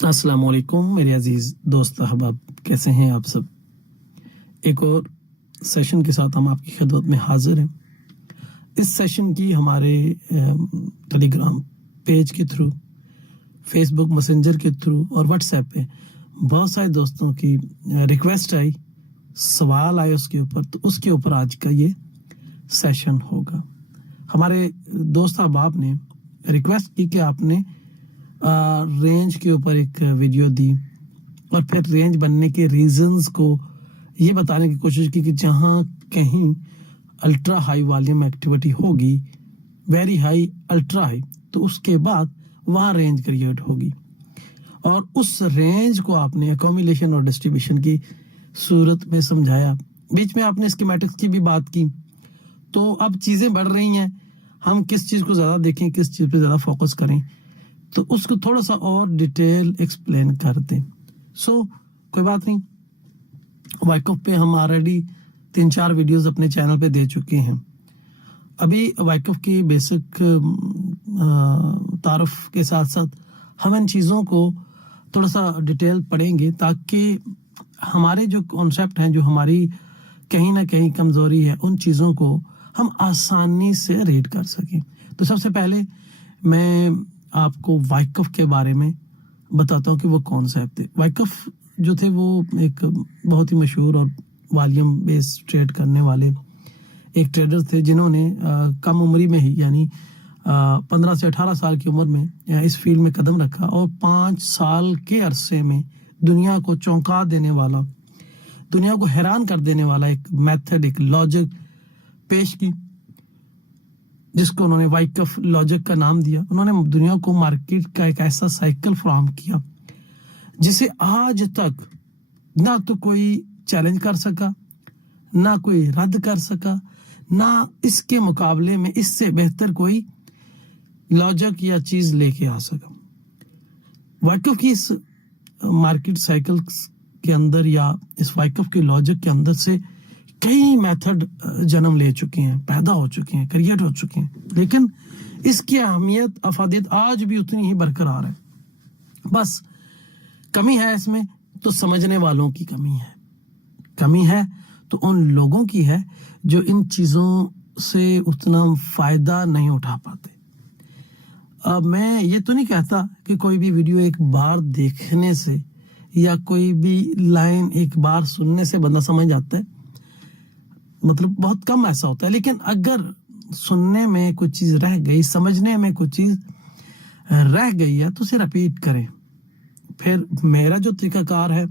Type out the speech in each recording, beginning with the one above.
अस्सलाम वालेकुम मेरे अजीज दोस्त अहबाब, कैसे हैं आप सब। एक और सेशन के साथ हम आपकी खिदमत में हाजिर हैं। इस सेशन की हमारे टेलीग्राम पेज के थ्रू, फेसबुक मैसेंजर के थ्रू और व्हाट्सएप पे बहुत सारे दोस्तों की रिक्वेस्ट आई, सवाल आए उसके ऊपर, तो उसके ऊपर आज का ये सेशन होगा। हमारे दोस्त अहबाब ने रिक्वेस्ट की कि आपने रेंज के ऊपर एक वीडियो दी और फिर रेंज बनने के रीजंस को ये बताने की कोशिश की कि जहाँ कहीं अल्ट्रा हाई वॉल्यूम एक्टिविटी होगी, वेरी हाई, अल्ट्रा हाई, तो उसके बाद वहाँ रेंज क्रिएट होगी और उस रेंज को आपने अकोमोडेशन और डिस्ट्रीब्यूशन की सूरत में समझाया। बीच में आपने स्कीमेटिक्स की भी बात की। तो अब चीज़ें बढ़ रही हैं, हम किस चीज़ को ज़्यादा देखें, किस चीज़ पे ज़्यादा फोकस करें, तो उसको थोड़ा सा और डिटेल एक्सप्लेन कर दें। कोई बात नहीं, वाइकफ पे हम ऑलरेडी 3-4 वीडियोस अपने चैनल पे दे चुके हैं। अभी वाइकफ की बेसिक तारुफ के साथ साथ हम इन चीज़ों को थोड़ा सा डिटेल पढ़ेंगे ताकि हमारे जो कॉन्सेप्ट हैं, जो हमारी कहीं ना कहीं कमज़ोरी है, उन चीज़ों को हम आसानी से रीड कर सकें। तो सबसे पहले मैं आपको वाइकफ के बारे में बताता हूँ कि वो कॉन्सेप्ट थे। वाइकफ जो थे वो एक बहुत ही मशहूर और वॉल्यूम बेस ट्रेड करने वाले एक ट्रेडर थे, जिन्होंने कम उम्री में ही, यानी 15 से 18 साल की उम्र में इस फील्ड में कदम रखा और 5 साल के अरसे में दुनिया को चौंका देने वाला, दुनिया को हैरान कर देने वाला एक मेथड, एक लॉजिक पेश की, जिसको उन्होंने वाइकफ लॉजिक का नाम दिया। उन्होंने दुनिया को मार्केट का एक ऐसा साइकिल फराहम किया जिसे आज तक ना तो कोई चैलेंज कर सका, ना कोई रद्द कर सका, ना इसके मुकाबले में इससे बेहतर कोई लॉजिक या चीज लेके आ सका। वाइकफ की इस मार्केट साइकिल के अंदर या इस वाइकफ के लॉजिक के अंदर से कई मेथड जन्म ले चुके हैं, पैदा हो चुके हैं, क्रिएट हो चुके हैं, लेकिन इसकी अहमियत, अफादियत आज भी उतनी ही बरकरार है। बस कमी है इसमें तो समझने वालों की कमी है तो उन लोगों की है जो इन चीज़ों से उतना फायदा नहीं उठा पाते। अब मैं ये तो नहीं कहता कि कोई भी वीडियो एक बार देखने से या कोई भी लाइन एक बार सुनने से बंदा समझ जाता है, मतलब बहुत कम ऐसा होता है। लेकिन अगर सुनने में कुछ चीज़ रह गई, समझने में कुछ चीज़ रह गई है, तो उसे रिपीट करें। फिर मेरा जो तरीकाकार है,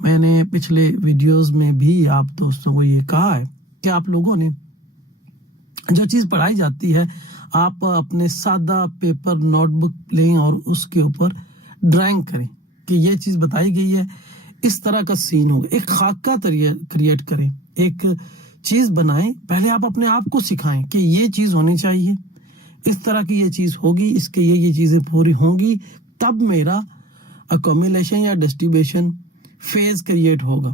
मैंने पिछले वीडियोस में भी आप दोस्तों को ये कहा है कि आप लोगों ने जो चीज़ पढ़ाई जाती है, आप अपने सादा पेपर नोटबुक लें और उसके ऊपर ड्राइंग करें कि ये चीज़ बताई गई है, इस तरह का सीन होगा। एक खाका क्रिएट करें, एक चीज़ बनाएं। पहले आप अपने आप को सिखाएं कि ये चीज़ होनी चाहिए, इस तरह की ये चीज़ होगी, इसके ये चीज़ें पूरी होंगी, तब मेरा अकोमोडेशन या डिस्ट्रीब्यूशन फेज क्रिएट होगा।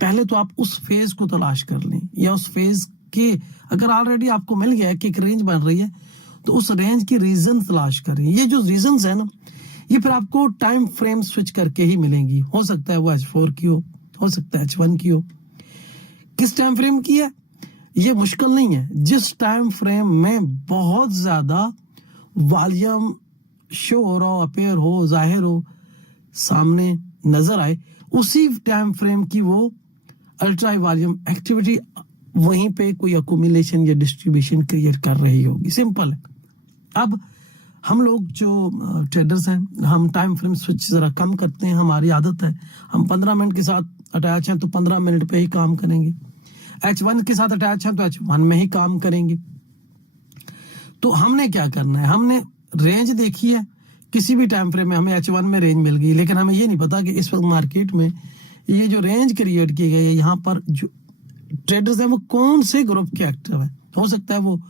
पहले तो आप उस फेज को तलाश कर लें, या उस फेज के अगर ऑलरेडी आपको मिल गया है कि एक रेंज बन रही है, तो उस रेंज के रीजन तलाश करें। ये जो रीजंस है ना, ये फिर आपको टाइम फ्रेम स्विच करके ही मिलेंगी। हो सकता है वो H4 की हो सकता है H1 की हो। किस टाइम फ्रेम की है ये मुश्किल नहीं है। जिस टाइम फ्रेम में बहुत ज्यादा वॉल्यूम शो हो रहा हो, अपेयर हो, जाहिर हो, सामने नजर आए, उसी टाइम फ्रेम की वो अल्ट्रा वॉल्यूम एक्टिविटी वहीं पे कोई अकोमोडेशन या डिस्ट्रीब्यूशन क्रिएट कर रही होगी। सिंपल है। अब हम लोग जो ट्रेडर्स हैं, हम टाइम फ्रेम स्विच जरा कम करते हैं। हमारी आदत है, हम 15 मिनट के साथ अटैच हैं तो 15 मिनट पे ही काम करेंगे, H1 के साथ अटैच हैं तो H1 में ही काम करेंगे। तो हमने क्या करना है, हमने रेंज देखी है, किसी भी टाइम फ्रेम में हमें H1 में रेंज मिल गई, लेकिन हमें ये नहीं पता कि इस वक्त मार्केट में ये जो रेंज क्रिएट की गई है, यहाँ पर जो ट्रेडर्स हैं वो कौन से ग्रुप के एक्टिव हैं। हो सकता है वो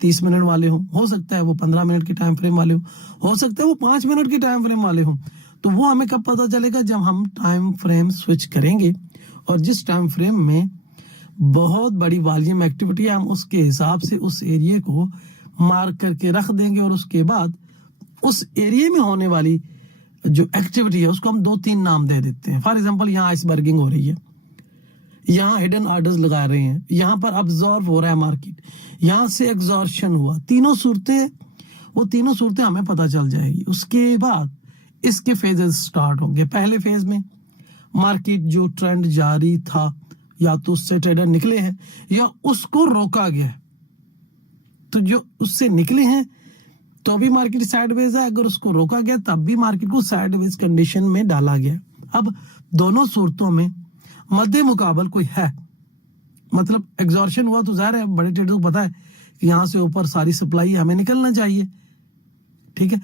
30 मिनट वाले हो सकता है वो 15 मिनट के टाइम फ्रेम वाले हो सकता है वो 5 मिनट के टाइम फ्रेम वाले हों। तो वो हमें कब पता चलेगा, जब हम टाइम फ्रेम स्विच करेंगे और जिस टाइम फ्रेम में बहुत बड़ी वॉल्यूम एक्टिविटी है, हम उसके हिसाब से उस एरिया को मार्क करके रख देंगे और उसके बाद उस एरिया में होने वाली جو ایکٹیویٹی ہے اس کو ہم 2-3 نام دے دیتے ہیں. فار ایگزامپل یہاں آئس برگنگ ہو رہی ہے, یہاں ہڈن آرڈرز لگا رہے ہیں, یہاں پر ابزارو ہو رہا ہے مارکیٹ, یہاں سے ایگزارشن ہوا. تینوں صورتیں ہمیں پتہ چل جائے گی. اس کے بعد اس کے فیزز سٹارٹ ہوں گے. پہلے فیز میں مارکیٹ جو ٹرینڈ جاری تھا یا تو اس سے ٹریڈر نکلے ہیں یا اس کو روکا گیا ہے. تو جو اس سے نکلے ہیں تو ابھی مارکیٹ سائیڈ ویز ہے, اگر اس کو روکا گیا تب بھی مارکیٹ کو سائیڈ ویز کنڈیشن میں ڈالا گیا. اب دونوں صورتوں میں مد مقابل کوئی ہے, مطلب ایگزارشن ہوا تو ظاہر ہے بڑے ٹریڈر کو پتا ہے کہ یہاں سے اوپر ساری سپلائی ہمیں نکلنا چاہیے, ٹھیک ہے.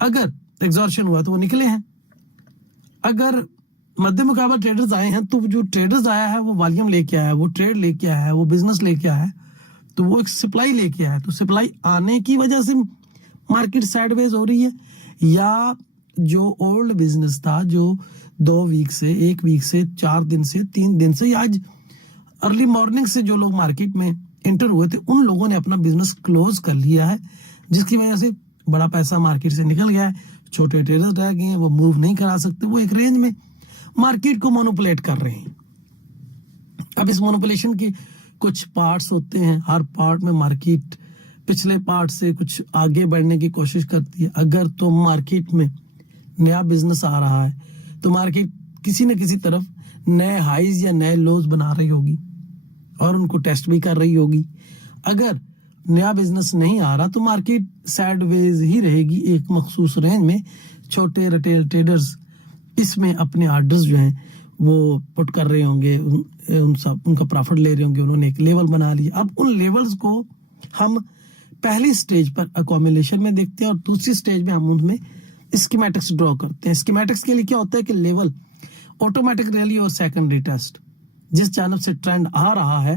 اگر ایگزارشن ہوا تو وہ نکلے ہیں. اگر مد مقابل ٹریڈرز آئے ہیں تو جو ٹریڈرز آیا ہے وہ والیوم لے کے آیا ہے, وہ ٹریڈ لے کے آیا ہے, وہ بزنس لے کے آیا ہے, تو وہ ایک سپلائی لے کے آیا ہے. تو سپلائی آنے کی وجہ سے مارکیٹ سائیڈ ویز ہو رہی ہے, یا جو اولڈ بزنس تھا جو 2 ویک سے 1 ویک سے 4 دن سے 3 دن سے یا آج ارلی مارننگ سے جو لوگ مارکیٹ میں انٹر ہوئے تھے ان لوگوں نے اپنا بزنس کلوز کر لیا ہے, جس کی وجہ سے بڑا پیسہ مارکیٹ سے نکل گیا ہے. چھوٹے ٹریڈرز رہ گئے ہیں, وہ موو نہیں کرا سکتے, وہ ایک رینج میں مارکیٹ کو مونوپولیٹ کر رہے ہیں. اب اس مونوپولیشن کی کچھ پارٹس ہوتے ہیں, ہر پارٹ میں مارکیٹ پچھلے پارٹ سے کچھ آگے بڑھنے کی کوشش کرتی ہے. اگر تو مارکیٹ میں نیا بزنس آ رہا ہے تو مارکیٹ کسی نہ کسی طرف نئے ہائیز یا نئے لوز بنا رہی ہوگی اور ان کو ٹیسٹ بھی کر رہی ہوگی. اگر نیا بزنس نہیں آ رہا تو مارکیٹ سائیڈ ویز ہی رہے گی ایک مخصوص رینج میں. چھوٹے ریٹیل ٹریڈرز اس میں اپنے آرڈرز جو ہیں وہ پٹ کر رہے ہوں گے, ان کا پرافٹ لے رہے ہوں گے, انہوں نے ایک لیول بنا لیا. اب ان لیولز کو ہم پہلی سٹیج پر اکومولیشن میں دیکھتے ہیں اور دوسری سٹیج میں ہم ان میں اسکیمیٹکس ڈرا کرتے ہیں. اسکیمیٹکس کے لیے کیا ہوتا ہے کہ لیول, آٹومیٹک ریلی اور سیکنڈری ٹیسٹ, جس جانب سے ٹرینڈ آ رہا ہے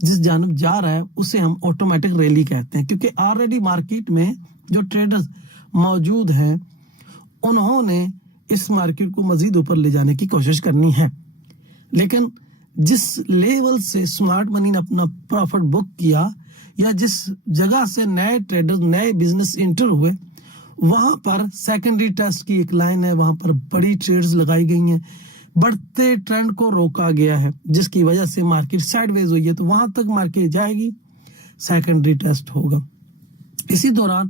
جس جانب جا رہا ہے اسے ہم آٹومیٹک ریلی کہتے ہیں, کیونکہ آلریڈی مارکیٹ میں جو ٹریڈرز موجود ہیں انہوں نے اس مارکیٹ کو مزید اوپر لے جانے کی کوشش کرنی ہے. لیکن جس لیول سے سمارٹ منی نے اپنا پروفٹ بک کیا یا جس جگہ سے نئے ٹریڈر نئے بزنس انٹر ہوئے وہاں پر سیکنڈری ٹیسٹ کی ایک لائن ہے, وہاں پر بڑی ٹریڈز لگائی گئی ہیں, بڑھتے ٹرینڈ کو روکا گیا ہے جس کی وجہ سے مارکیٹ سائیڈ ویز ہوئی ہے. تو وہاں تک مارکیٹ جائے گی, سیکنڈری ٹیسٹ ہوگا. اسی دوران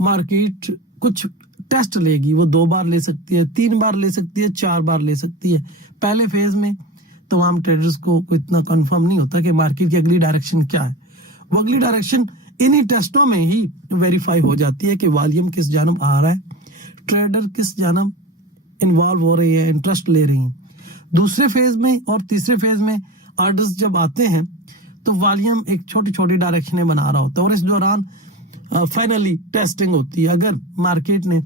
مارکیٹ کچھ ٹیسٹ لے گی, وہ 2 بار لے سکتی ہے, 3 بار لے سکتی ہے, 4 بار لے سکتی ہے. پہلے فیز میں تمام ٹریڈرز کو اتنا کنفرم نہیں ہوتا کہ مارکیٹ کی اگلی ڈائریکشن کیا ہے. وہ اگلی ڈائریکشن انہی ٹیسٹوں میں ہی ویریفائی ہو جاتی ہے کہ والیوم کس جانب آ رہا ہے, ٹریڈر کس جانب انوالو ہو رہی ہے, انٹرسٹ لے رہی ہیں. دوسرے فیز میں اور تیسرے فیز میں آرڈرز جب آتے ہیں تو والیوم ایک چھوٹی چھوٹی ڈائریکشنیں بنا رہا ہوتا ہے اور اس دوران فائنلی ٹیسٹنگ ہوتی ہے. اگر مارکیٹ نے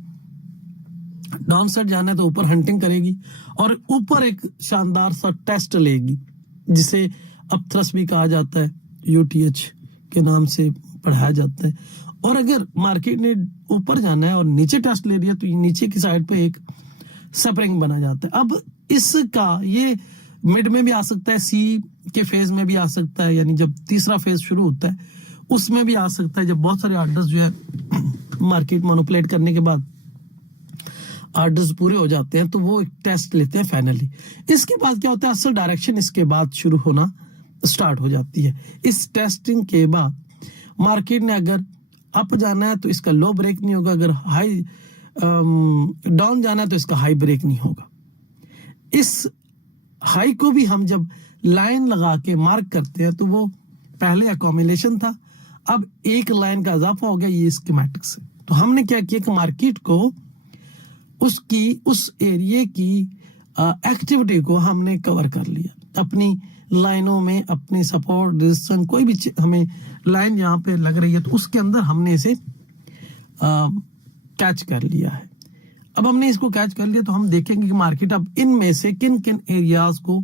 ڈاؤن سائڈ جانا ہے تو اوپر ہنٹنگ کرے گی اور اوپر ایک شاندار سا ٹیسٹ لے گی جسے اب تھرس بھی کہا جاتا ہے, UTH کے نام سے پڑھایا جاتا ہے. اور اگر مارکیٹ نے اوپر جانا ہے اور نیچے ٹیسٹ لے لیا تو نیچے کی سائڈ پہ ایک سپرنگ بنا جاتا ہے. اب اس کا یہ مڈ میں بھی آ سکتا ہے, سی کے فیز میں بھی آ سکتا ہے, یعنی جب تیسرا فیز شروع ہوتا ہے اس میں بھی آ سکتا ہے, جب بہت سارے آرڈرز جو ہے مارکیٹ مینوپولیٹ کرنے کے بعد آرڈرز پورے ہو جاتے ہیں تو وہ ایک ٹیسٹ لیتے ہیں فائنلی. اس کے بعد کیا ہوتا ہے, اصل ڈائریکشن اس کے بعد شروع ہونا سٹارٹ ہو جاتی ہے. اس ٹیسٹنگ کے بعد مارکیٹ نے اگر اپ جانا ہے تو اس کا لو بریک نہیں ہوگا, اگر ہائی ڈاؤن جانا ہے تو اس کا ہائی بریک نہیں ہوگا. اس ہائی کو بھی ہم جب لائن لگا کے مارک کرتے ہیں تو وہ پہلے اکومولیشن تھا, اب ایک لائن کا اضافہ ہو گیا, یہ اسکیمیٹک سے. تو ہم نے کیا کیا کہ مارکیٹ کو اس ایریے کی ایکٹیویٹی کو ہم نے کور کر لیا اپنی لائنوں میں, اپنی سپورٹ ریزسٹنس کوئی بھی ہمیں لائن یہاں پہ لگ رہی ہے تو اس کے اندر ہم نے اسے کیچ کر لیا ہے. اب ہم نے اس کو کیچ کر لیا تو ہم دیکھیں گے کہ مارکیٹ اب ان میں سے کن کن ایریاز کو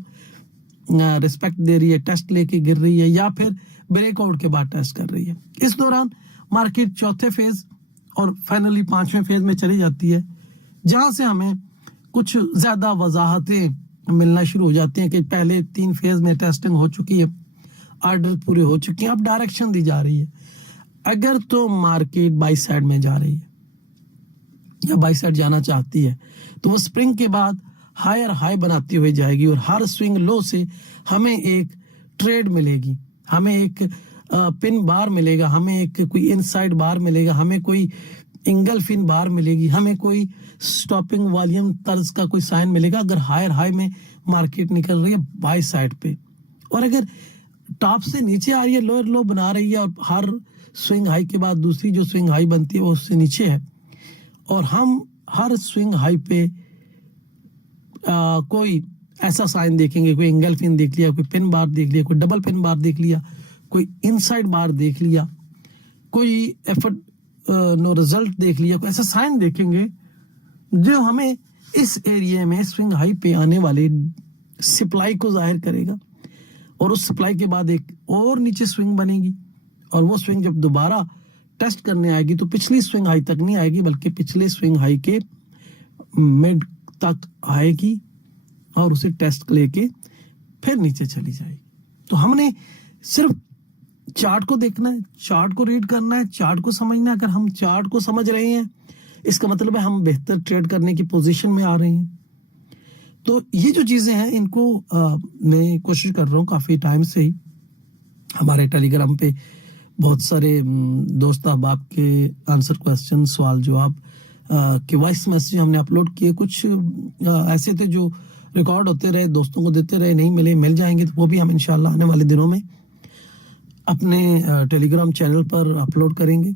ریسپیکٹ دے رہی ہے, ٹیسٹ لے کے گر رہی ہے یا پھر بریک آؤٹ کے بعد ٹیسٹ کر رہی ہے. اس دوران مارکیٹ چوتھے فیز اور فائنلی 5ویں فیز میں چلی جاتی ہے, جہاں سے ہمیں کچھ زیادہ وضاحتیں ملنا شروع ہو جاتی ہیں کہ پہلے 3 فیز میں ٹیسٹنگ ہو چکی ہے, آرڈر پورے ہو چکے ہیں, اب ڈائریکشن دی جا رہی ہے. اگر تو مارکیٹ بائی سائڈ میں جا رہی ہے یا बाई साइड जाना चाहती है तो वो स्प्रिंग के बाद हायर हाई बनाती हुई जाएगी और हर स्विंग लो से हमें एक ट्रेड मिलेगी, हमें एक पिन बार मिलेगा, हमें एक कोई इनसाइड बार मिलेगा, हमें कोई इंगल फिन बार मिलेगी, हमें कोई स्टॉपिंग वॉल्यूम तर्ज का कोई साइन मिलेगा अगर हायर हाई में मार्केट निकल रही है बाई साइड पे। और अगर टॉप से नीचे आ रही है, लोअर लो बना रही है और हर स्विंग हाई के बाद दूसरी जो स्विंग हाई बनती है वो उससे नीचे है और हम हर स्विंग हाई पे कोई ऐसा साइन देखेंगे, कोई एंगल फिन देख लिया, कोई पिन बार देख लिया, कोई डबल पिन बार देख लिया, कोई इनसाइड बार देख लिया, कोई एफर्ट नो रिजल्ट देख लिया, कोई ऐसा साइन देखेंगे जो हमें इस एरिया में स्विंग हाई पे आने वाले सप्लाई को जाहिर करेगा और उस सप्लाई के बाद एक और नीचे स्विंग बनेगी और वो स्विंग जब दोबारा टेस्ट करने आएगी तो पिछली स्विंग हाई तक नहीं आएगी बल्कि पिछले स्विंग हाई के मिड तक आएगी और उसे टेस्ट लेके फिर नीचे चली जाएगी। तो हमने सिर्फ चार्ट को देखना है, चार्ट को रीड करना है, चार्ट को समझना है। अगर हम चार्ट को समझ रहे हैं इसका मतलब है हम बेहतर ट्रेड करने की पोजीशन में आ रहे हैं। तो ये जो चीजें हैं इनको मैं कोशिश कर रहा हूँ काफी टाइम से ही। हमारे टेलीग्राम पे बहुत सारे दोस्त अहबाब के आंसर क्वेश्चन सवाल जवाब के वॉइस मैसेज हमने अपलोड किए। कुछ ऐसे थे जो रिकॉर्ड होते रहे, दोस्तों को देते रहे, नहीं मिले, मिल जाएंगे तो वो भी हम इंशाल्लाह आने वाले दिनों में अपने टेलीग्राम चैनल पर अपलोड करेंगे।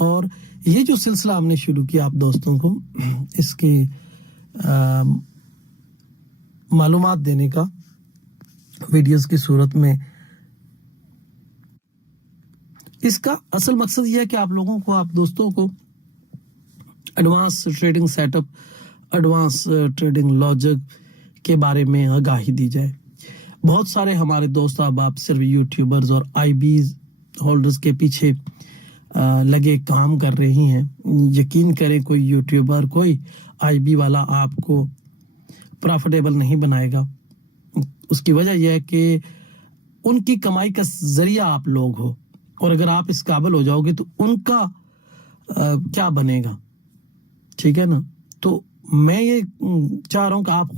और ये जो सिलसिला हमने शुरू किया आप दोस्तों को इसकी मालूमात देने का वीडियोस की सूरत में, इसका असल मकसद यह है कि आप लोगों को, आप दोस्तों को advance trading setup, advance trading logic के बारे में आगाही दी जाए। बहुत सारे हमारे दोस्त अब सिर्फ यूट्यूबर्स और आईबीज होल्डर्स के पीछे लगे काम कर रही हैं। यकीन करें कोई यूट्यूबर, कोई आईबी वाला आपको प्रॉफिटेबल नहीं बनाएगा। उसकी वजह यह है कि उनकी कमाई का जरिया आप लोग हो और अगर आप इस काबिल हो जाओगे तो उनका क्या बनेगा, ठीक है ना। तो मैं ये चाह रहा हूं कि आप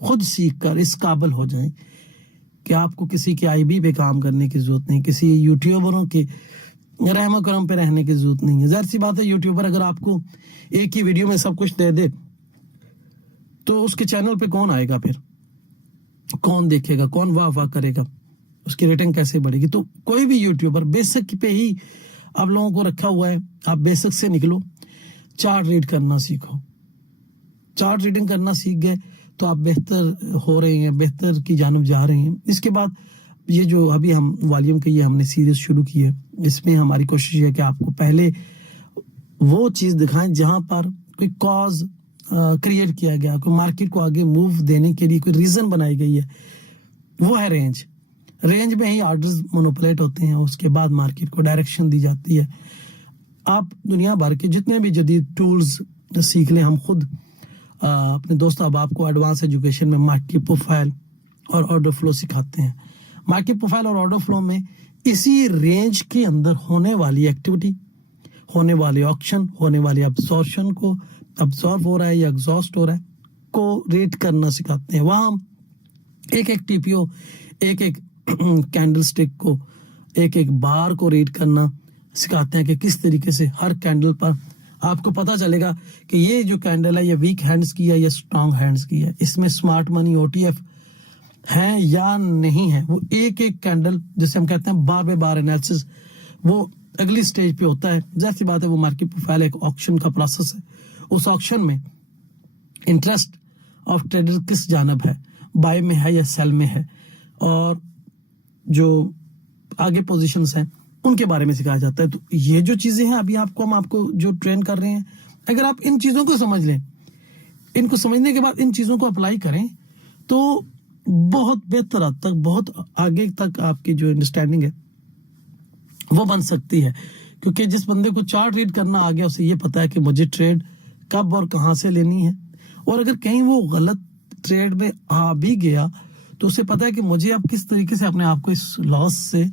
खुद सीख कर इस काबिल हो जाएं कि आपको किसी के आईबी पे काम करने की जरूरत नहीं, किसी यूट्यूबरों के रहम करम पे रहने की जरूरत नहीं है। जाहिर सी बात है यूट्यूबर अगर आपको एक ही वीडियो में सब कुछ दे दे तो उसके चैनल पे कौन आएगा, फिर कौन देखेगा, कौन वाह वाह करेगा, उसकी रेटिंग कैसे बढ़ेगी। तो कोई भी यूट्यूबर बेसिक पे ही आप लोगों को रखा हुआ है। आप बेसिक से निकलो, चार्ट रीड करना सीखो। चार्ट रीडिंग करना सीख गए तो आप बेहतर हो रहे हैं, बेहतर की जानब जा रहे हैं। इसके बाद ये जो अभी हम वॉल्यूम के ये हमने सीरीज शुरू की है, इसमें हमारी कोशिश है कि आपको पहले वो चीज दिखाएं जहां पर कोई कॉज क्रिएट किया गया, कोई मार्केट को आगे मूव देने के लिए कोई रीजन बनाई गई है। वो है रेंज में ही ऑर्डर्स मोनोपोलेट होते हैं, उसके बाद मार्केट को डायरेक्शन दी जाती है। आप दुनिया भर के जितने भी जदीद टूल्स सीख लें, हम खुद अपने दोस्त अब आपको एडवांस एजुकेशन में मार्केट प्रोफाइल और ऑर्डर फ्लो सिखाते हैं। मार्केट प्रोफाइल और ऑर्डर फ्लो में इसी रेंज के अंदर होने वाली एक्टिविटी, होने वाले ऑक्शन, होने वाली अब्सॉर्प्शन को अब्सॉर्ब हो रहा है या एग्जॉस्ट हो रहा है को रेट करना सिखाते हैं। वहां हम एक एक टीपीओ, एक एक कैंडल स्टिक को, एक एक बार को रेट करना सिखाते हैं कि किस तरीके से हर कैंडल पर आपको पता चलेगा कि ये जो कैंडल है ये वीक हैंड्स की है या स्ट्रॉन्ग हैंड्स की है, इसमें स्मार्ट मनी ओटीएफ है या नहीं है। वो एक एक कैंडल जिसे हम कहते हैं बार बार एनालिसिस, वो अगली स्टेज पे होता है। जैसी बात है वो मार्केट प्रोफाइल एक ऑक्शन का प्रोसेस है। उस ऑक्शन में इंटरेस्ट ऑफ ट्रेडर किस जानब है, बाय में है या सेल में है, और जो आगे पोजीशंस हैं उनके बारे में सिखाया जाता है। तो ये जो चीजें हैं अभी हम आपको जो ट्रेन कर रहे हैं, अगर आप इन चीजों को समझ लें, इनको समझने के बाद इन चीजों को अप्लाई करें तो बहुत बेहतर हद तक, बहुत आगे तक आपकी जो अंडरस्टैंडिंग है वो बन सकती है। क्योंकि जिस बंदे को चार्ट रीड करना आ गया उसे ये पता है कि मुझे ट्रेड कब और कहां से लेनी है, और अगर कहीं वो गलत ट्रेड में आ भी गया तो उसे पता है कि मुझे अब किस तरीके से अपने आप को इस लॉस से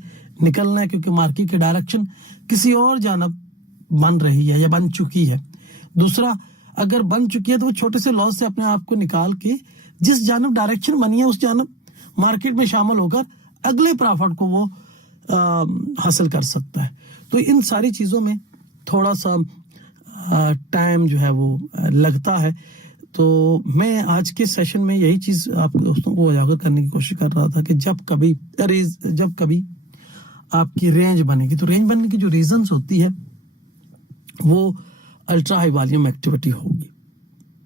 निकलना है, क्योंकि मार्केट की डायरेक्शन किसी और जानब बन रही है या बन चुकी है। दूसरा, अगर बन चुकी है तो वो छोटे से लॉस से अपने आप को निकाल के जिस जानब डायरेक्शन बनी है उस जानब मार्केट में शामिल होकर अगले प्रॉफिट को वो हासिल कर सकता है। तो इन सारी चीज़ों में थोड़ा सा टाइम जो है वो लगता है। तो मैं आज के सेशन में यही चीज़ आप दोस्तों को उजागर करने की कोशिश कर रहा था कि जब कभी आपकी रेंज बनेगी, तो रेंज बनने की जो रीजंस होती है वो अल्ट्रा हाई वॉल्यूम एक्टिविटी होगी।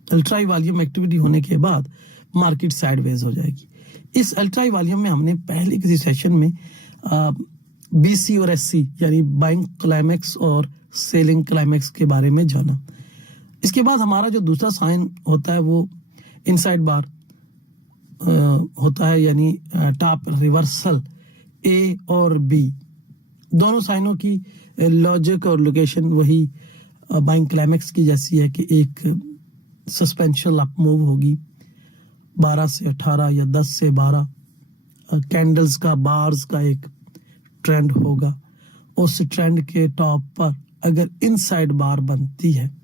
अल्ट्रा हाई वॉल्यूम एक्टिविटी होने के बाद मार्केट साइडवेज हो जाएगी। इस अल्ट्रा हाई वॉल्यूम में हमने पहले किसी सेशन में BC और SC यानी बाइंग क्लाइमेक्स और सेलिंग क्लाइमेक्स के बारे में जाना। इसके बाद हमारा जो दूसरा साइन होता है वो इनसाइड बार होता है, यानी टॉप रिवर्सल A और B। दोनों साइनों की लॉजिक और लोकेशन वही बाइंग क्लाइमेक्स की जैसी है कि एक सस्पेंशियल अप मूव होगी 12 से 18 या 10 से 12 कैंडल्स का, बार्स का एक ट्रेंड होगा। उस ट्रेंड के टॉप पर अगर इनसाइड बार बनती है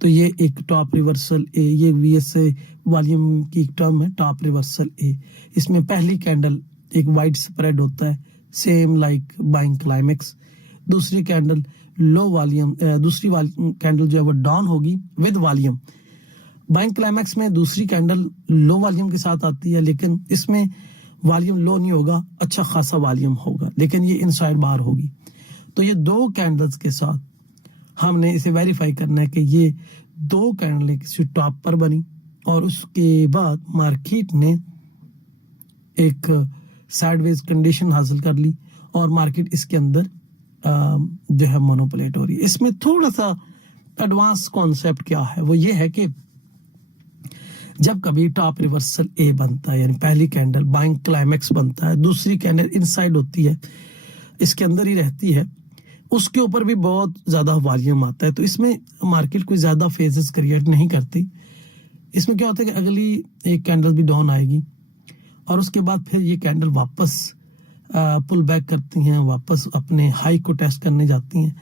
तो ये एक टॉप रिवर्सल ए, ये VSA वॉल्यूम की टर्म है, टॉप रिवर्सल ए। इसमें पहली कैंडल एक वाइड स्प्रेड होता है, सेम लाइक बाइंग क्लाइमेक्स। दूसरी कैंडल लो वॉल्यूम, दूसरी कैंडल जो है वो डाउन होगी विद वॉल्यूम। बाइंग क्लाइमेक्स में दूसरी कैंडल लो वॉल्यूम के साथ आती है, लेकिन इसमें वॉल्यूम लो नहीं होगा, अच्छा खासा वॉल्यूम होगा, लेकिन ये इनसाइड बार होगी। तो ये दो कैंडल्स के साथ हमने इसे वेरीफाई करना है कि ये दो कैंडलें किसी टॉप पर बनी और उसके बाद मार्केट ने एक साइडवेज कंडीशन हासिल कर ली और मार्केट इसके अंदर जो है मोनोपोलेट हो रही है। इसमें थोड़ा सा एडवांस कॉन्सेप्ट क्या है, वो ये है कि जब कभी टॉप रिवर्सल ए बनता है यानी पहली कैंडल बाइंग क्लाइमेक्स बनता है, दूसरी कैंडल इनसाइड होती है, इसके अंदर ही रहती है, उसके ऊपर भी बहुत ज्यादा वॉल्यूम आता है, तो इसमें मार्केट कोई ज्यादा फेजेस क्रिएट नहीं करती। इसमें क्या होता है कि अगली एक कैंडल भी डाउन आएगी और उसके बाद फिर ये कैंडल वापस पुल बैक करती हैं, वापस अपने हाई को टेस्ट करने जाती हैं।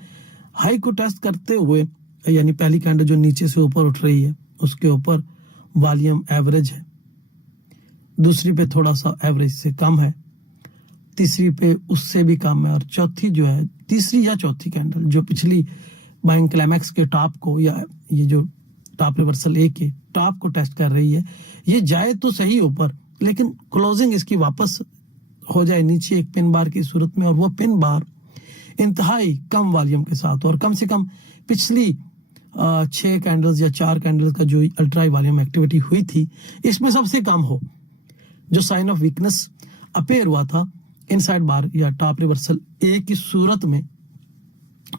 हाई को टेस्ट करते हुए यानी पहली कैंडल जो नीचे से ऊपर उठ रही है उसके ऊपर वॉल्यूम एवरेज है, दूसरी पे थोड़ा सा एवरेज से कम है, तीसरी पे उससे भी कम है, और चौथी जो है, तीसरी या चौथी कैंडल जो पिछली बाइंग क्लाइमेक्स के टॉप को या ये जो टॉप रिवर्सल ए के टॉप को टेस्ट कर रही है, ये जाए तो सही ऊपर, लेकिन क्लोजिंग इसकी वापस हो जाए नीचे एक पिन बार की सूरत में, और वो पिन बार इंतहाई कम वॉल्यूम के साथ और कम से कम पिछली 6 कैंडल्स या 4 कैंडल्स का जो अल्ट्रा वॉल्यूम एक्टिविटी हुई थी इसमें सबसे कम हो, जो साइन ऑफ वीकनेस अपेयर हुआ था इनसाइड बार या टॉप रिवर्सल ए की सूरत में,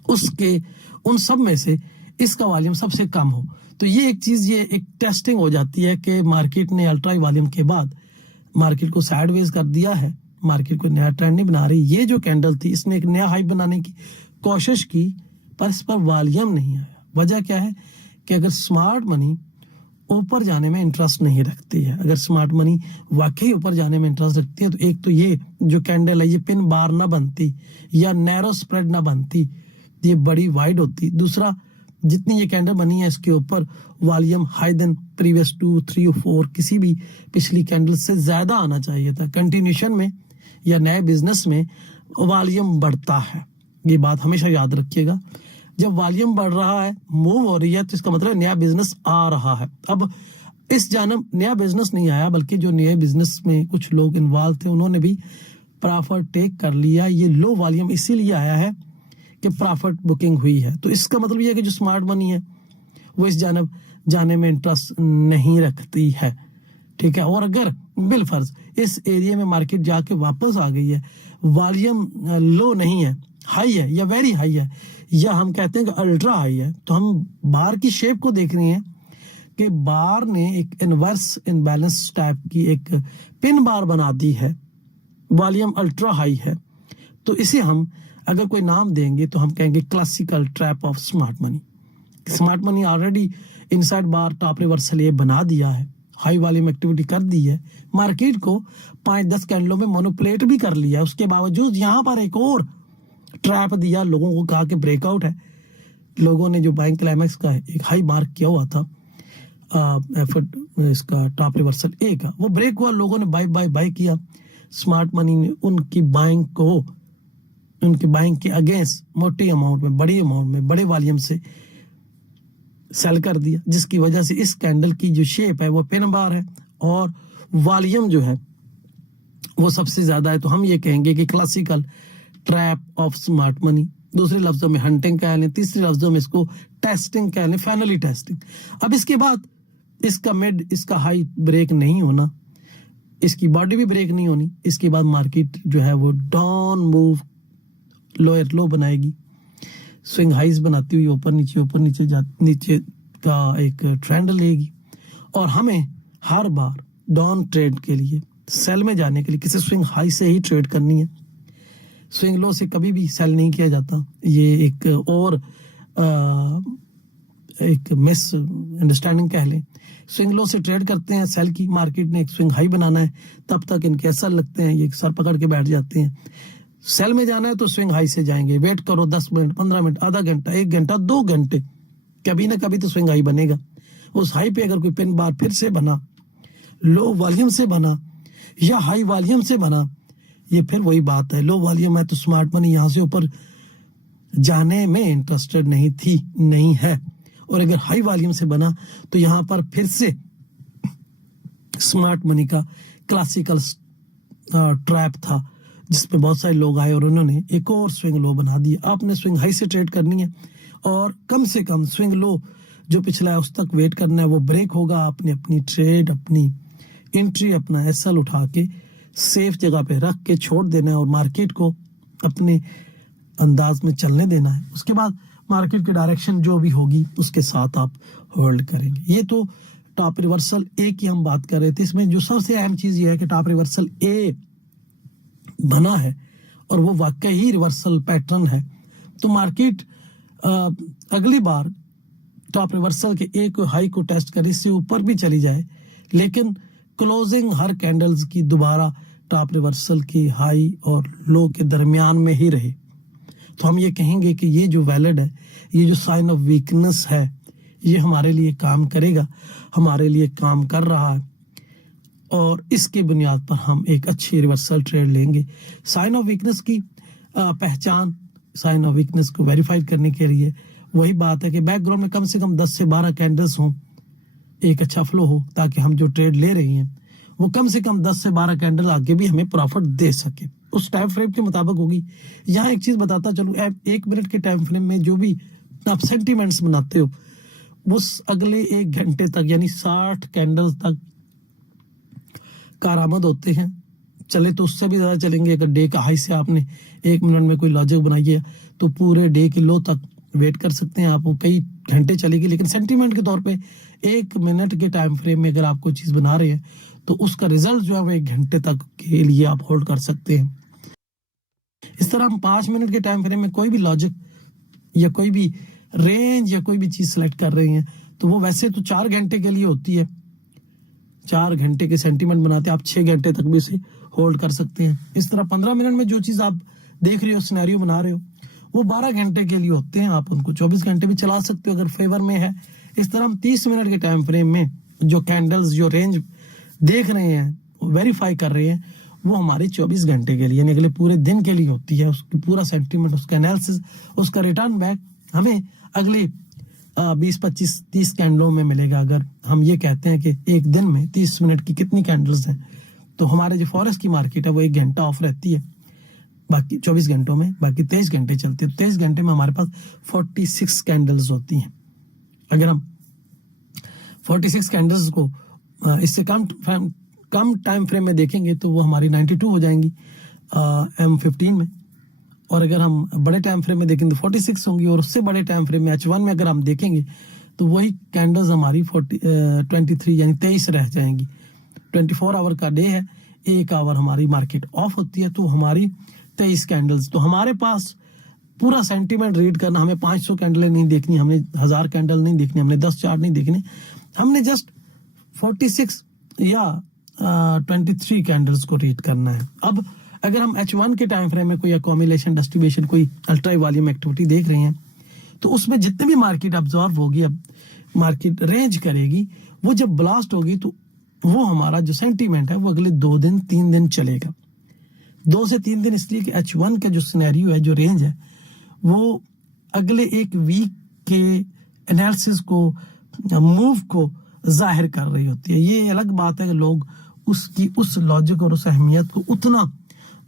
उसके उन सब में से इसका वॉल्यूम सबसे कम हो। तो ये एक चीज, ये एक टेस्टिंग हो जाती है कि मार्केट ने अल्ट्रा वॉल्यूम के बाद मार्केट को साइडवेज कर दिया है, मार्केट को नया ट्रेंड नहीं बना रही। ये जो कैंडल थी इसने एक नया हाई बनाने की कोशिश की पर इस पर वॉल्यूम नहीं आया। वजह क्या है कि अगर स्मार्ट मनी ऊपर जाने में इंटरेस्ट नहीं रखती है, अगर स्मार्ट मनी वाकई ऊपर जाने में इंटरेस्ट रखती है, तो एक तो ये जो कैंडल है ये पिन बार ना बनती या नैरो स्प्रेड ना बनती, ये बड़ी वाइड होती। दूसरा, जितनी ये कैंडल बनी है इसके ऊपर वॉल्यूम हाई देन प्रीवियस 2, 3 और 4 किसी भी पिछली कैंडल से ज्यादा आना चाहिए था। कंटिन्यूशन में या नए बिजनेस में वॉल्यूम बढ़ता है, ये बात हमेशा याद रखिएगा। जब वॉल्यूम बढ़ रहा है, मूव हो रही है, तो इसका मतलब नया बिजनेस आ रहा है। अब इस जानब नया बिजनेस नहीं आया, बल्कि जो नए बिजनेस में कुछ लोग इन्वॉल्व थे उन्होंने भी प्रॉफिट टेक कर लिया। ये लो वॉल्यूम इसीलिए आया है कि प्रॉफिट बुकिंग हुई है। तो इसका मतलब ये है कि जो स्मार्ट मनी है वो इस जानब जाने में इंटरेस्ट नहीं रखती है, ठीक है। और अगर बिलफर्ज इस एरिया में मार्केट जाके वापस आ गई है, वॉल्यूम लो नहीं है, हाई है या वेरी हाई है, या हम कहते हैं कि अल्ट्रा हाई है, तो हम बार की शेप को देख रहे हैं कि बार ने एक इनवर्स इनबैलेंस टाइप की एक पिन बार बना दी है, वॉल्यूम अल्ट्रा हाई है। तो इसे हम अगर कोई नाम देंगे तो हम कहेंगे classical trap of smart money. Smart money already inside bar top reversal ये बना दिया है, हाई वॉल्यूम एक्टिविटी कर दी है, मार्केट को 5-10 कैंडलों में मोनोप्लेट भी कर लिया है। उसके बावजूद यहाँ पर एक और ट्रैप दिया, लोगों को कहा कि ब्रेकआउट है। लोगों ने जो बाइंग क्लाइमैक्स का एक हाई मार्क किया हुआ था एफर्ट इसका टॉप रिवर्सल ए का, वो ब्रेक हुआ, लोगों ने बाय बाय बाय किया। स्मार्ट मनी ने उनकी बाइंग के अगेंस्ट मोटी अमाउंट में, बड़ी अमाउंट में, बड़े वॉल्यूम से सेल कर दिया, जिसकी वजह से इस कैंडल की जो शेप है वो पिन बार है और वॉल्यूम जो है वो सबसे ज्यादा है। तो हम ये कहेंगे कि classical trap of smart money, दूसरे लफ्जों में हंटिंग कह लें, तीसरे लफ्जों में इसको टेस्टिंग कह लें, फाइनली टेस्टिंग। अब इसके बाद इसका हाई ब्रेक नहीं होना, इसकी बॉडी भी ब्रेक नहीं होनी, इसके बाद मार्केट जो है वो डाउन मूव लोअर लो बनाएगी, स्विंग हाइज बनाती हुई ऊपर नीचे का एक ट्रेंड लेगी और हमें हर बार डाउन ट्रेड के लिए, सेल में जाने के लिए किसी स्विंग हाई से ही ट्रेड करनी है। स्विंग लो से कभी भी सेल नहीं किया जाता। ये एक मिस अंडरस्टैंडिंग कह लें। स्विंग लो से ट्रेड करते हैं, सेल की मार्केट ने एक स्विंग हाई बनाना है, तब तक इनके असर लगते हैं, ये सर पकड़ के बैठ जाते हैं। सेल में जाना है तो स्विंग हाई से जाएंगे, वेट करो 10 मिनट, 15 मिनट, आधा घंटा, 1 घंटा, 2 घंटे, कभी ना कभी तो स्विंग हाई बनेगा। उस हाई पे अगर कोई पिन बार फिर से बना, लो वॉल्यूम से बना या हाई वॉल्यूम से बना, ये फिर वही बात है, लो वॉल्यूम है तो स्मार्ट मनी यहां से ऊपर जाने में इंटरेस्टेड नहीं है। और अगर हाई वॉल्यूम से बना तो यहां पर फिर से स्मार्ट मनी का क्लासिकल ट्रैप था, जिसमें बहुत सारे लोग आए और उन्होंने एक और स्विंग लो बना दिया। आपने स्विंग हाई से ट्रेड करनी है और कम से कम स्विंग लो जो पिछला है उस तक वेट करना है, वो ब्रेक होगा। आपने अपनी ट्रेड, अपनी एंट्री, अपना एसएल उठा के सेफ जगह पे रख के छोड़ देना है और मार्केट को अपने अंदाज में चलने देना है। उसके बाद मार्केट की डायरेक्शन जो भी होगी उसके साथ आप होल्ड करेंगे। ये तो टॉप रिवर्सल ए की हम बात कर रहे थे। इसमें जो सबसे अहम चीज ये है कि टॉप रिवर्सल ए बना है और वो वाकई ही रिवर्सल पैटर्न है, तो मार्केट अगली बार टॉप रिवर्सल के एक हाई को टेस्ट करे, इससे ऊपर भी चली जाए, लेकिन क्लोजिंग हर कैंडल्स की दोबारा टॉप रिवर्सल की हाई और लो के दरमियान में ही रहे, तो हम ये कहेंगे कि ये जो वैलिड है, ये जो साइन ऑफ वीकनेस है, ये हमारे लिए काम करेगा, हमारे लिए काम कर रहा है और इसके बुनियाद पर हम एक अच्छी रिवर्सल ट्रेड लेंगे। साइन ऑफ वीकनेस की पहचान, साइन ऑफ वीकनेस को वेरीफाई करने के लिए वही बात है कि बैकग्राउंड में कम से कम 10 से 12 कैंडल्स हों, एक अच्छा फ्लो हो, ताकि हम जो ट्रेड ले रहे हैं वो कम से कम 10 से 12 कैंडल आगे भी हमें प्रॉफिट दे सके, उस टाइम फ्रेम के मुताबिक होगी। यहाँ एक चीज बताता चलूं, 1 मिनट के टाइम फ्रेम में जो भी आप सेंटीमेंट्स बनाते हो, उस अगले 1 घंटे तक यानी 60 कैंडल्स तक कारामद होते हैं। चले तो उससे भी ज्यादा चलेंगे। अगर डे का हाई से आपने 1 मिनट में कोई लॉजिक बनाई है तो पूरे डे के लो तक वेट कर सकते हैं आप, वो कई घंटे चलेगी। लेकिन सेंटीमेंट के तौर पे 1 मिनट के टाइम फ्रेम में अगर आप कोई चीज बना रहे हैं तो उसका रिजल्ट जो है वो 1 घंटे तक के लिए आप होल्ड कर सकते हैं। इस तरह हम 5 मिनट के टाइम फ्रेम में कोई भी लॉजिक या कोई भी रेंज या कोई भी चीज सेलेक्ट कर रहे हैं तो वो वैसे तो 4 घंटे के लिए होती है। 4 घंटे के सेंटीमेंट बनाते हैं आप, 6 घंटे तक भी उसे होल्ड कर सकते हैं। इस तरह 15 मिनट में जो चीज आप देख रहे हो, सिनेरियो बना रहे हो, वो 12 घंटे के लिए होते हैं। आप उनको 24 घंटे भी चला सकते हो अगर फेवर में है। इस तरह हम 30 मिनट के टाइम फ्रेम में जो कैंडल्स, जो रेंज देख रहे हैं, वेरीफाई कर रहे हैं, वो हमारी 24 घंटे के लिए यानी अगले पूरे दिन के लिए होती है। उसकी पूरा सेंटीमेंट, उसका एनालिसिस, उसका रिटर्न बैक हमें अगले 20, 25, 30 कैंडलों में मिलेगा। अगर हम ये कहते हैं कि एक दिन में 30 मिनट की कितनी कैंडल्स हैं, तो हमारे जो फॉरेक्स की मार्केट है वो 1 घंटा ऑफ रहती है बाकी 24 घंटों में, बाकी 23 घंटे चलती है। 23 घंटे में हमारे पास 46 कैंडल्स होती हैं। अगर हम 46 कैंडल्स को इससे कम टाइम फ्रेम में देखेंगे तो वो हमारी 92 हो जाएंगी M15 में, और अगर हम बड़े टाइम फ्रेम में देखेंगे तो 46 होंगी, और उससे बड़े टाइम फ्रेम में H1 में अगर हम देखेंगे तो वही कैंडल्स हमारी 23 यानी 23 रह जाएंगी। 24 आवर का डे है, 1 आवर हमारी मार्केट ऑफ होती है, तो हमारी 23 कैंडल्स। तो हमारे पास पूरा सेंटीमेंट रीड करना, हमें 500 कैंडलें नहीं देखनी, हमने 1000 कैंडल नहीं देखनी, हमने 10 चार्ट नहीं देखने, हमने जस्ट 46 या 23 कैंडल्स को रीड करना है। अब اگر ہم H1 کے ٹائم فریم میں کوئی اکومولیشن ڈسٹریبیوشن کوئی الٹرا والیوم ایکٹیویٹی دیکھ رہے ہیں تو اس میں جتنے بھی مارکیٹ ابزارو ہوگی, اب مارکیٹ رینج کرے گی, وہ جب بلاسٹ ہوگی تو وہ ہمارا جو سینٹیمنٹ ہے وہ اگلے 2 دن 3 دن چلے گا. 2 سے 3 دن اس لیے کہ H1 کا جو سینیریو ہے, جو رینج ہے, وہ اگلے 1 ویک کے انالیسس کو, موو کو ظاہر کر رہی ہوتی ہے. یہ الگ بات ہے کہ لوگ اس کی اس لاجک اور اس اہمیت کو اتنا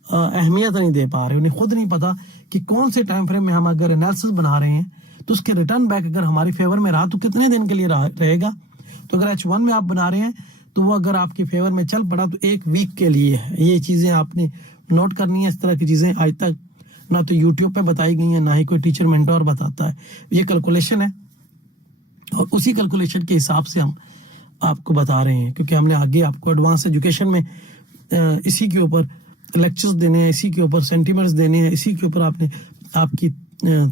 اہمیت نہیں دے پا رہے. انہیں خود نہیں پتا کہ کون سے ٹائم فریم میں ہم اگر انالیسس بنا رہے ہیں تو اس کے ریٹرن بیک اگر ہماری فیور میں رہا تو کتنے دن کے لیے رہے گا. تو اگر H1 میں آپ بنا رہے ہیں تو وہ اگر آپ کی فیور میں چل پڑا تو 1 ویک کے لیے ہے. یہ چیزیں آپ نے نوٹ کرنی ہے. اس طرح کی چیزیں آج تک نہ تو یوٹیوب پہ بتائی گئی ہیں, نہ ہی کوئی ٹیچر مینٹور بتاتا ہے. یہ کیلکولیشن ہے اور اسی کیلکولیشن کے حساب سے ہم آپ کو بتا رہے ہیں, کیونکہ ہم نے آگے آپ کو ایڈوانس ایجوکیشن میں اسی کے اوپر لیکچرز دینے ہیں, اسی کے اوپر سینٹیمنٹس دینے ہیں, اسی کے اوپر آپ کی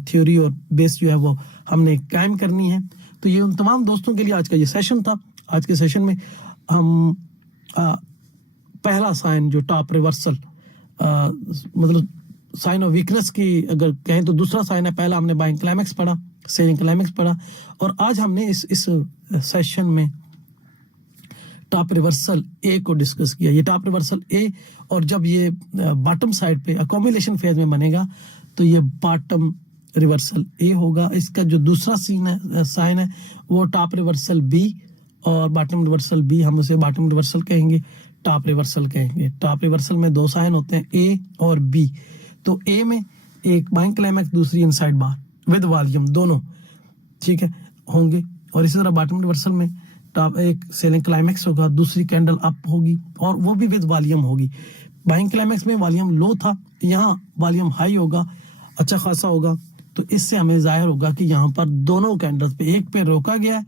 تھیوری اور بیس جو ہے وہ ہم نے قائم کرنی ہے. تو یہ ان تمام دوستوں کے لیے آج کا یہ سیشن تھا. آج کے سیشن میں ہم پہلا سائن جو ٹاپ ریورسل, مطلب سائن آف ویکنس کی اگر کہیں تو دوسرا سائن ہے. پہلا ہم نے بائنگ کلائمیکس پڑھا, سیلنگ کلائمیکس پڑھا, اور آج ہم نے اس سیشن میں ٹاپ ریورسل اے کو ڈسکس کیا. یہ ٹاپ ریورسل اے, اور جب یہ باٹم سائڈ پہ اکومولیشن فیز میں بنے گا تو یہ باٹم ریورسل اے ہوگا. اس کا جو دوسرا سائن ہے وہ ٹاپ ریورسل بی اور باٹم ریورسل بی, ہم اسے باٹم ریورسل کہیں گے, ٹاپ ریورسل کہیں گے. ٹاپ ریورسل میں 2 سائن ہوتے ہیں, اے اور بی. تو اے میں ایک بائنگ کلائمیکس, دوسری انسائڈ بار ود والیوم, دونوں ٹھیک ہے ہوں گے. اور اسی طرح باٹم ریورسل میں ایک سیلنگ کلائمیکس ہوگا, دوسری کینڈل اپ ہوگی اور وہ بھی ود والیوم ہوگی. بائنگ کلائمیکس میں والیوم لو تھا, یہاں والیوم ہائی ہوگا, اچھا خاصا ہوگا. تو اس سے ہمیں ظاہر ہوگا کہ یہاں پر دونوں کینڈلز پہ, ایک پہ روکا گیا ہے,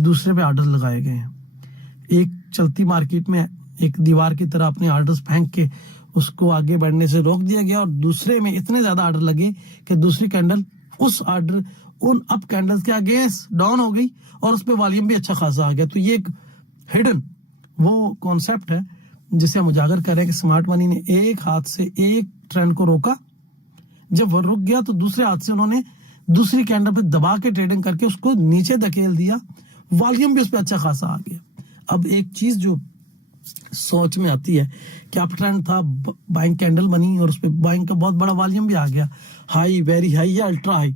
دوسرے پہ آرڈرز لگائے گئے ہیں. ایک چلتی مارکیٹ میں ایک دیوار کی طرح اپنے آرڈرز پھینک کے اس کو آگے بڑھنے سے روک دیا گیا, اور دوسرے میں اتنے زیادہ آرڈر لگے کہ دوسری کینڈل اس آرڈر ان اپ کینڈلز کے اگینسٹ ڈاؤن ہو گئی اور اس پہ والیوم بھی اچھا خاصا آ گیا. تو یہ ایک ہڈن وہ کانسیپٹ ہے جسے ہم اجاگر کر رہے ہیں کہ سمارٹ منی نے ایک ہاتھ سے ایک ٹرینڈ کو روکا, جب وہ رک گیا تو دوسرے ہاتھ سے انہوں نے دوسری کینڈل پہ دبا کے ٹریڈنگ کر کے اس کو نیچے دھکیل دیا, والیوم بھی اس پہ اچھا خاصا آ گیا. اب ایک چیز جو سوچ میں آتی ہے کہ اپ ٹرینڈ تھا, بائنگ کینڈل بنی اور اس پہ بائنگ کا بہت بڑا والیوم بھی آ گیا, ہائی, ویری ہائی یا الٹرا ہائی.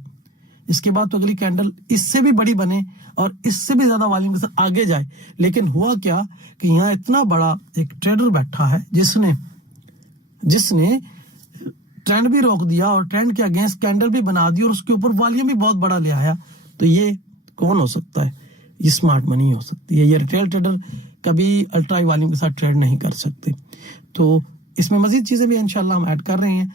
اس کے بعد تو اگلی کینڈل اس سے بھی بڑی بنے اور اس سے بھی زیادہ والیوم کے ساتھ آگے جائے. لیکن ہوا کیا کہ یہاں اتنا بڑا ایک ٹریڈر بیٹھا ہے جس نے ٹرینڈ بھی روک دیا اور ٹرینڈ کے اگینسٹ کینڈل بھی بنا دی اور اس کے اوپر والیوم بھی بہت بڑا لے آیا. تو یہ کون ہو سکتا ہے؟ یہ سمارٹ منی ہو سکتی ہے. یہ ریٹیل ٹریڈر کبھی الٹرا والیوم کے ساتھ ٹریڈ نہیں کر سکتے. تو اس میں مزید چیزیں بھی انشاءاللہ ہم ایڈ کر رہے ہیں.